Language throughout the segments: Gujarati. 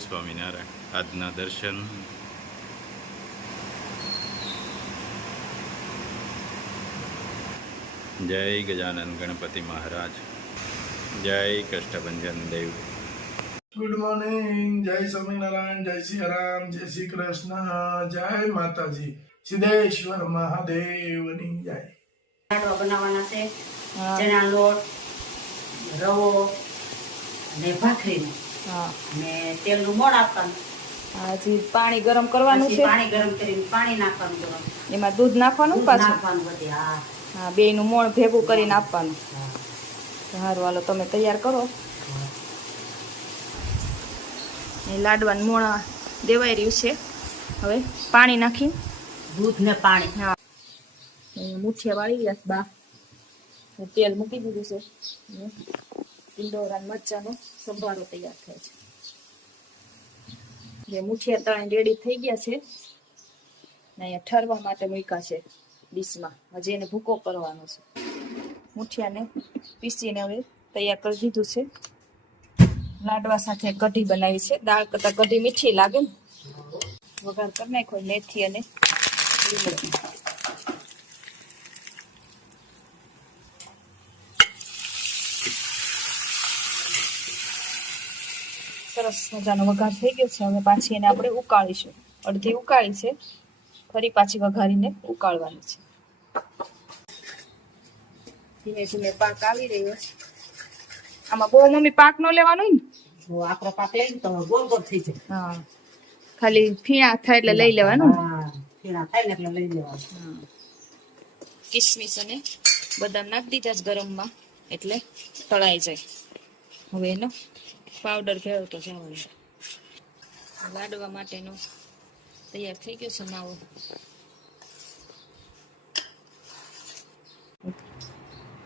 સ્વામિનારાયણ. આજના દર્શન જય ગજાનન ગણપતિ મહારાજ, જય કષ્ટભંજન દેવ. ગુડ મોર્નિંગ, જય સ્વામિનારાયણ, જય શ્રી રામ, જય શ્રી કૃષ્ણ, જય માતાજી, સિદ્ધેશ્વર મહાદેવની જય. લાડવા બનાવવાના છે, ચણા લોટ, રવો અને ભાખરીનો ને તેલનું મોણ આપવાનું. હજી પાણી ગરમ કરવાનું પછી છે, પાણી ગરમ કરીને પાણી નાખવાનું, ગરમ એમાં દૂધ નાખવાનું દૂધ પાછું. નાખવાનું બધે. હા હા, બેયનું મોણ ભેગું કરીને આપવાનું. સારું, હાલો તમે તૈયાર કરો. એ લાડવાનું મોણ દેવાઈ રહ્યું છે. હવે પાણી નાખી દૂધ ને પાણી. હા, મુઠિયા વાળી ગયા છે બા. તેલ મૂકી દીધું છે. ઈંડોરા મરચાનો સંભારો તૈયાર થાય છે. જે મુઠિયા તળાઈ રેડી થઈ ગયા છે ને અહીંયા ઠરવા માટે મૂક્યા છે ડીશમાં. હજી એને ભૂકો કરવાનો છે. મુઠિયાને પીસીને હવે તૈયાર કરી દીધું છે. લાડવા સાથે કઢી બનાવી છે. દાળ કરતા કઢી મીઠી લાગે ને, વઘાર કરી નાખ્યો મેથી અને લીમડો. સરસ મજાનો વઘાર થઈ ગયો છે. હવે પાછી એને આપણે ઉકાળીશું. અડધી ઉકાળી છે, ફરી પાછી વઘારીને ઉકાળવાની છે. ધીમે ધીમે પાક આવી રહ્યો છે. આમાં બહુ મમ્મી પાક ન લેવાનો ને? જો આકરો પાક લઈને તો ગોળ ગોળ થઈ જાય. હા, ખાલી ફીણા થાય એટલે લઈ લેવાનું ને. હા, ફીણા થાય ને એટલે લઈ લેવાનું. હા, કિસમિસ અને બદામ નાખી દીધા છે ગરમમાં એટલે તળાઈ જાય. હવે એનો પાવડર ભેળવતો જવાનો. લાડવા માટેનો તૈયાર થઈ ગયો છે માવો.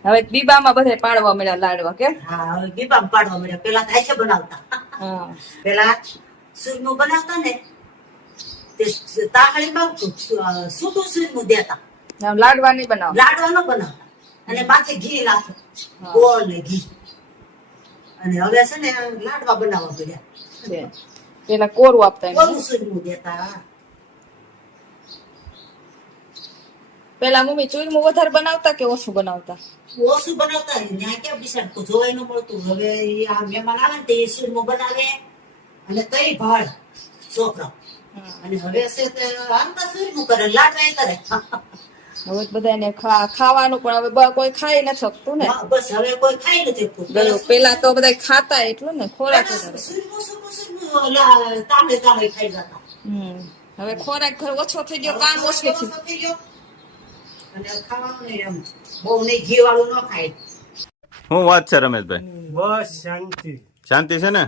હવે દીબામાં બધે પાડવા મળ્યા લાડવા કે? હા, હવે બીબામ પાડવા મળ્યા. પેલા તો આછે બનાવતા. હા, પેલા સુરમું બનાવતા ને તે તાકળીમાં સૂટું સુરમું દેતા. આમ લાડવા નહીં બનાવ. લાડવા ન બનાવતા અને પાછે ઘી નાખે, ગોળ ને ઘી. અને હવે છે ને લાડવા બનાવવા પડ્યા. પેલા કોરું આપતા એમ. કોરું સુરમું દેતા. પેલા મમ્મી ચૂરમું વધારે બનાવતા કે ઓછું બનાવતા? ઓછું બનાવતા ત્યાં ક્યાં બિસાડ જોવાય ન મળતું. હવે આ મહેમાન આવે ને તે સુરમું બનાવે અને તઈ ભાળ છોકરા. અને હવે છે તે આમતા સુરમું કરે, લાડવા કરે. હવે બધાને ખાવાનું પણ હવે કોઈ ખાઈ ન શકતું ને. બસ હવે કોઈ ખાઈ નથી. પેલા તો બધા ખાતા એટલું ને, ખોરાક વધારે. સુરમું તાંબે તાંબે ખાઈ જતા. હવે ખોરાક ઓછો થઈ ગયો, કામ ઓછું થયું. થઈ ગયો અને ખાવાનું એમ બહુ નહીં, ઘી વાળું ન ખાય. શું વાત છે રમેશભાઈ? બસ શાંતિ. શાંતિ છે ને?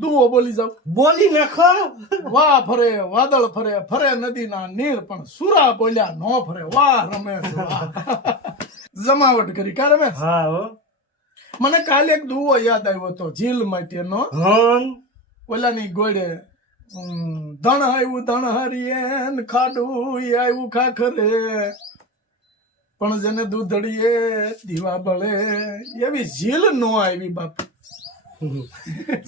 દુઓ બોલી જાવ. બોલી નાખો. વાહ ફરે વાદળ ફરે, ફરે નદીના નીર, પણ સુરા બોલ્યા નો ફરે. વાહ રમેશ, વાહ. જમાવટ કરી કા રમેશ? હા હો. મને કાલે એક દુઓ યાદ આવ્યો હતો જીલ માટેનો. હન ઓલાની ગોળે ધણ આવ્યું ધણ હરિયે ને ખાડું આવ્યું ખાખરે, પણ જેને દૂધડીએ દીવા બળે, એવી ઝીલ નો આવી બાપ.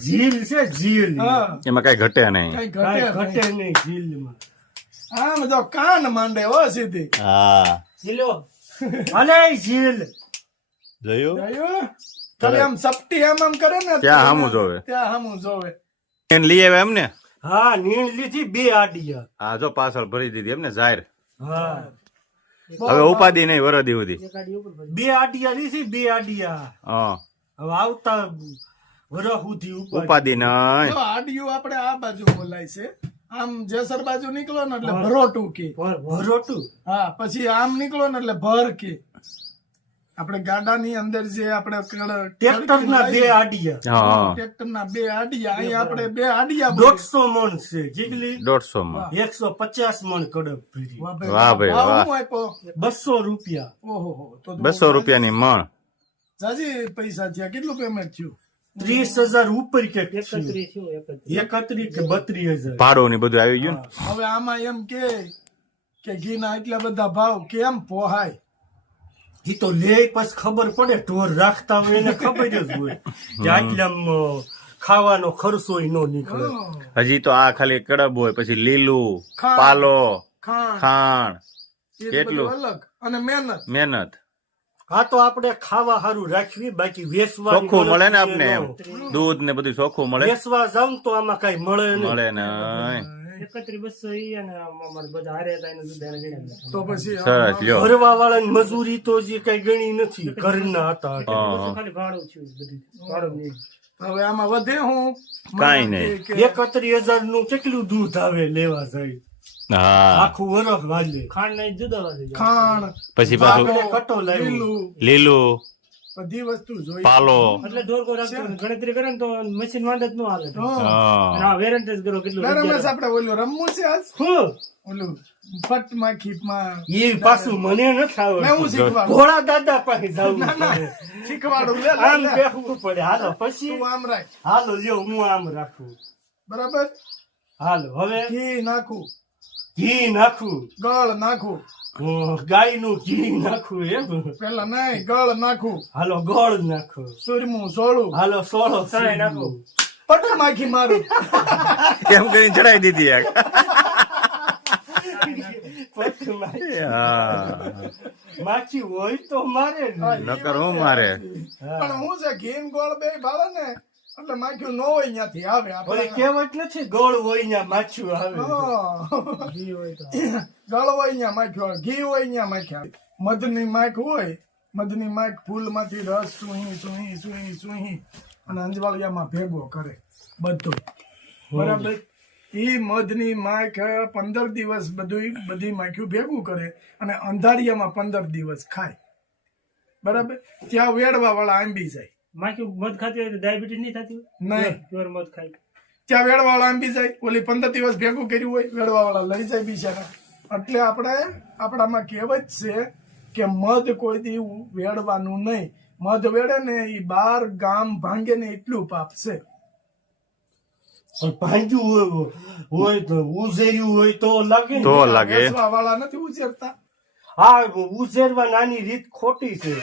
ઝીલ છે ઝીલ. હા, એમાં કઈ ઘટે નહીં. કઈ કાંઈ ઘટે ઘટે નહીં. નહીં ઝીલમાં. આમ જો કાન માંડે હો સીધી. હા, ઝીલો અલે ઝીલ. જોયું? જોયું? ખાલી આમ સપટી આમ કરે ને ત્યાં હામું જોવે. ત્યાં હામું જોવે. એને લઈ આવ્યા એમને? હા, નીણ લીધી 2 આડિયા. હા, જો પાછળ ભરી દીધી એમને જાહેર. હા, હવે ઉપાધિ નહીં વરદી સુધી. 2 આડિયા લીધી, 2 આડિયા. હા, હવે આવતા વરહ સુધી ઉપાધિ નહીં. જો આડિયું આપણે આ બાજુ બોલાય છે, આમ જેસર બાજુ નીકળો ને એટલે ભરોટું કે. ભરોટું. હા, પછી આમ નીકળો ને એટલે ભર કે. આપણે ગાડાની અંદર જે આપણે ટ્રેક્ટરના 2 આડિયા. હા, ટ્રેક્ટરના 2 આડિયા, અહીં આપણે 2 આડિયા બોલીએ. 150 મણ છે જીગલી. 150 માં. 150 મણ કડક ભરી. વાહ વાહ ભાઈ, ભાવ વાહ. શું આપ્યો? 200 રૂપિયા. ઓહો, તો 200 રૂપિયાની મણ. જાજી પૈસા થયા. કેટલું પેમેન્ટ થયું? 30,000 ઉપર કે 31 કે 32,000. ભાડું ને બધું આવી ગયું ને? હવે આમાં એમ કે ઘીના એટલા બધા ભાવ કેમ પોહાય? ઈ તો લે પછી ખબર પડે. ઢોર રાખતા હોય એને ખબર જ હોય કે આટલામાં ખાવાનો ખર્ચોય નો નીકળે. હજી તો આ ખાલી કડબ હોય, પછી લીલું, ખાંડ. પાલો, ખાંડ ખાણ, એ કેટલું? બધું અલગ અને મહેનત. મહેનત. આ તો આપણે ખાવા સારું રાખવી, બાકી વેચવા ચોખ્ખું મળે ને આપને એમ. દૂધ ને બધું ચોખ્ખું મળે. વેચવા જાવ ને તો આમાં કઈ મળે નહીં. મળે ને. તો પછી સરસ લ્યો. ભરવા વાળાની મજૂરી તો જે કઈ ગણી નથી, ઘરના હતા એટલે. હા. હવે આમાં વધે હું કાંઈ નહીં. 31,000 નું કેટલું દૂધ આવે લેવા જાય, હા. આખું વરસ વાલે. ખાંડ પછી પાછું આપણે કટો લાવ્યો. લીલું લીલું, બધી વસ્તુ જોઈ. પાલો. ગણતરી કરે ને તો મશીન વાંધો જ ન આવે. હા. હા વેરંટ જ કરો કેટલું રમેશ આપણે ઓલું રમવું છે આજ હું ઓલું ફટ માખીમાં એ પાછું મને નથી હું આવડતું. શીખવાડું ઘોડા દાદા પાસે જવું પડે. શીખવાડું લે, લે, આમ લે. બેસવું પડે. હાલો પછી તું આમ રાખ હાલો લ્યો હું આમ રાખું. બરાબર. હાલો હવે ઘી નાખું, ઘી નાખું. ગળ નાખું, ગાય નું ઘી નાખું એમ. પેલા નહીં ગળ નાખું, હાલો ગોળ નાખો. સુરમું સોળું, હાલો સોળો સણાઈ નાખો. પટ માખી મારું. એમ કરીને ચડાવી દીધી યાર. હા. માછી હોય તો મારે ને. નકર હું મારે. પણ હું છે ઘી ને ગોળ બે ભાળે ને એટલે માખ્યું ન હોય ત્યાંથી આવે ઓલી આપણે. કહેવત નથી ગોળ હોય ને માછું આવે. હા. ગળ હોય ત્યાં માખ્યું આવે, ઘી હોય ત્યાં માખ્યા આવે. મધની માખ હોય, મધની માખ ફૂલમાંથી રસ સુહી સુહી સુહી સુહી અને અંજવાળિયામાં ભેગો કરે બધું. બરાબર. ઈ મધની માખ 15 દિવસ બધી માખ્યું ભેગું કરે અને અંધારિયામાં 15 દિવસ ખાય. બરાબર. ત્યાં વેડવા વાળા આંબી જાય માખી મધ ખાતી હોય તો ડાયાબિટીસ નહીં થતી હોય? નહીં. પ્યોર મધ ખાય. ત્યાં વેડવા વાળા આંબી જાય. ઓલી 15 દિવસ ભેગું કર્યું હોય વેડવા વાળા લઈ જાય બિચારા. એટલે આપણામાં કહેવત છે કે મધ કોઈ દી વેડવાનું નહીં. મધ વેડે ને એ 12 ગામ ભાંગે ને એટલું પાપ છે. પણ ભાંગ્યું હોય તો ઉઝેર્યું હોય તો લાગે ને. તો લાગે. વેચવા વાળા નથી ઉછેરતા. હા ઉઝેરવા નાની રીત ખોટી છે.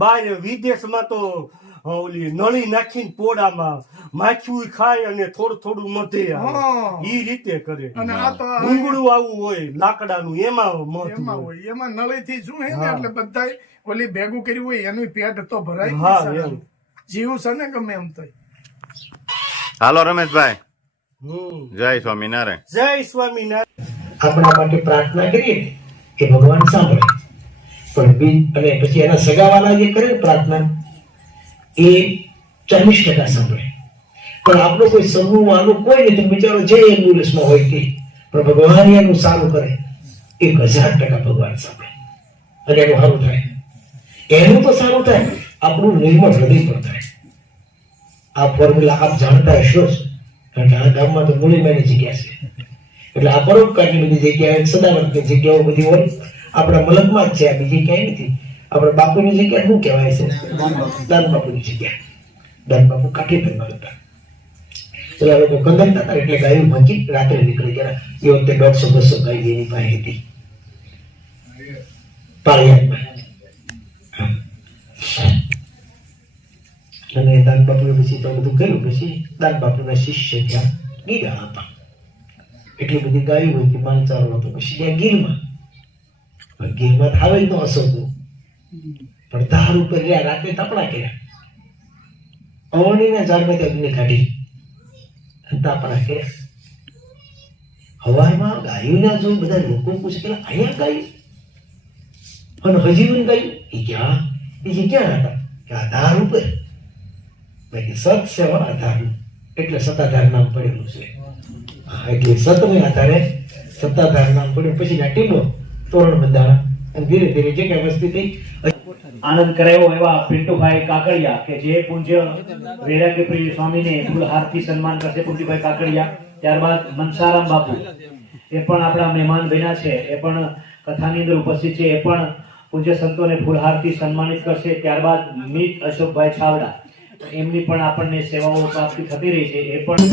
બહાર વિદેશમાં તો ઓલી નળી નાખીને પોડામાં માખ્યું ખાય અને થોડું થોડું મધે આવે. હા. ઈ રીતે કરે. અને આ તો ડુંગળું આવું હોય લાકડાનું એમાં મધ એમાં હોય. હોય એમાં નળીથી શું હે ને એટલે બધાય ઓલી ભેગું કર્યું હોય એનું પેટ તો ભરાય હા, બિચારાનું. એમ. જીવ છે ને ગમે એમ થાય. હાલો રમેશભાઈ, હમ. જય સ્વામિનારાયણ. જય સ્વામિનારાયણ. આપણા માટે પ્રાર્થના કરીએ કે ભગવાન સાંભળે, પણ અને પછી એના સગાવાલા જે કરે પ્રાર્થના એ 40% સાંભળે. પણ આપણો કોઈ સમૂહ વાળું કોઈ નહીં, તો બિચારો જે એમ્બ્યુલન્સમાં હોય તે, પણ ભગવાન એનું સારું કરે 1000% ભગવાન સાંભળે અને એનું સારું થાય. એનું તો સારું થાય, આપણું નિર્મળ હૃદય પણ થાય. આ ફોર્મ્યુલા આપ જાણતા હશો જ, કારણ કે આ ગામમાં તો મૂળીમાંની જગ્યા છે. એટલે આ પરોપકારની બધી જગ્યાએ સદાવર્તની જગ્યાઓ બધી હોય આપણા મલકમાં જ છે, આ બીજી ક્યાંય નથી. આપણા બાપુની જગ્યા શું કહેવાય છે? દાન બાપુની જગ્યા. દાન બાપુ કાઠીપુરમાં હતા. પેલા લોકો કંદરતા હતા એટલે ગાયું ભાંગી રાત્રે નીકળી ગયા. એ વખતે 150-200 ગાય એની પાસે હતી પાળિયાદમાં. અને દાન બાપુએ પછી તો બધું કર્યું. પછી દાન બાપુના શિષ્ય ત્યાં ગીરા હતા. એટલી બધી ગાયું હોય કે માનચારો હતો. પછી ત્યાં ગીરમાં આવે જ ન અસરવું, પણ ધાર ઉપર રહ્યા, રાતે તાપણા કર્યા. અવણીના ઝાડમાંથી અગ્નિ કાઢી તાપણા કર્યા. હવામાં ગાયોના જોઈ બધા લોકો પૂછે કે અહીંયા ગાયું અને હજી પણ ગાયું એ ક્યાં? બીજી ક્યાં હતા? કે આ ધાર ઉપર. સત સેવા આધારનું એટલે સત્તાધાર નામ પડેલું છે. એટલે સતને આધારે સત્તાધાર નામ પડ્યું. પછી ના ટીમો તોરણ બંધાણા અને ધીરે ધીરે જે કઈ વસ્તી થઈ. આનંદ કરાયો એવા પિન્ટુભાઈ કાકડિયા કે જે પૂજ્ય વૈરાગ્યપ્રિય સ્વામીને ફૂલહારથી સન્માન કરશે પૂજ્યભાઈ કાકડિયા. ત્યારબાદ મનસારામ બાપુ એ પણ આપણા મહેમાન બન્યા છે, એ પણ કથાની અંદર ઉપસ્થિત છે. એ પણ પૂજ્ય સંતોને ફૂલહારથી સન્માનિત કરશે. ત્યારબાદ મિત અશોકભાઈ છાવડા, એમની પણ આપણને સેવાઓ પ્રાપ્તિ થતી રહી છે. એ પણ